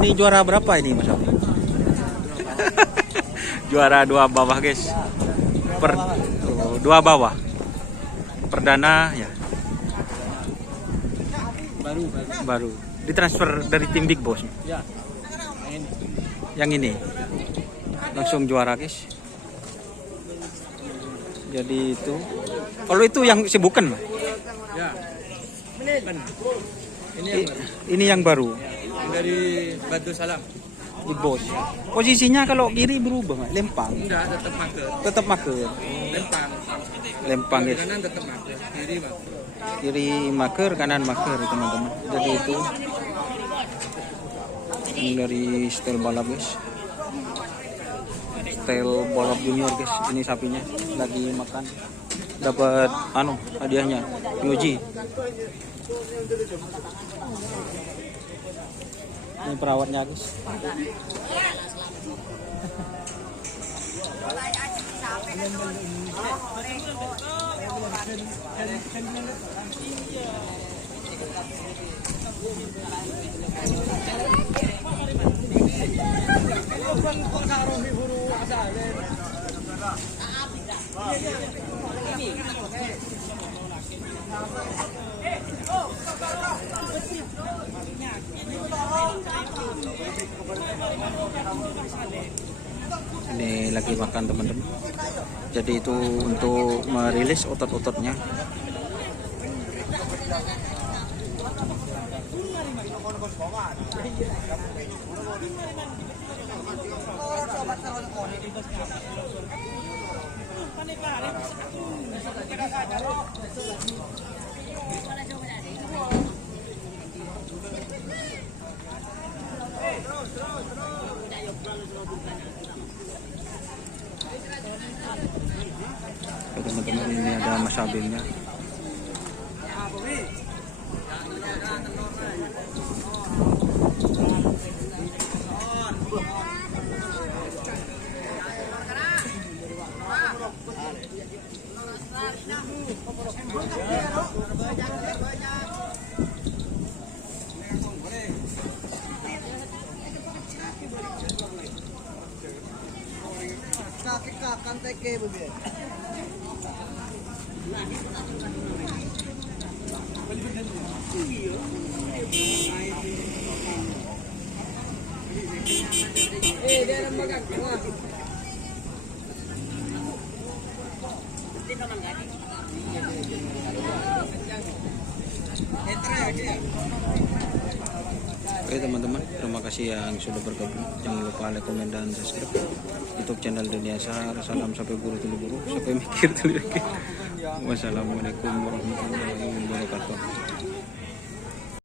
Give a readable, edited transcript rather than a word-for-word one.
Ini juara berapa ini Mas Abi? Juara 2 bawah guys. Dua bawah. Perdana ya. Baru. Ditransfer dari tim Big Boss. Ya. Yang ini. Langsung juara guys. Jadi itu. Kalau itu yang sibukan Mas? Ya. Ini yang baru. Dari Batu Salam. Big Boss. Posisinya kalau kiri berubah Mas? Lempang. Enggak, tetap maker. Tetap maker. Lempang. Lempang guys. Kanan tetap maker, kiri maker. Kiri maker, kanan maker teman-teman. Jadi itu ini dari style balap guys. Style balap junior guys. Ini sapinya lagi makan. Dapat hadiahnya Yoji. Ini perawatnya guys. Ini lagi makan teman-teman. Jadi itu untuk merilis otot-ototnya. Teman-teman, ini ada Mas Abimnya. Oke teman-teman, terima kasih yang sudah bergabung. Jangan lupa like, komen, dan subscribe YouTube channel Denny Azhar. Salam sampai buru tulu buru, sampai mikir tulu. Wassalamualaikum warahmatullahi wabarakatuh.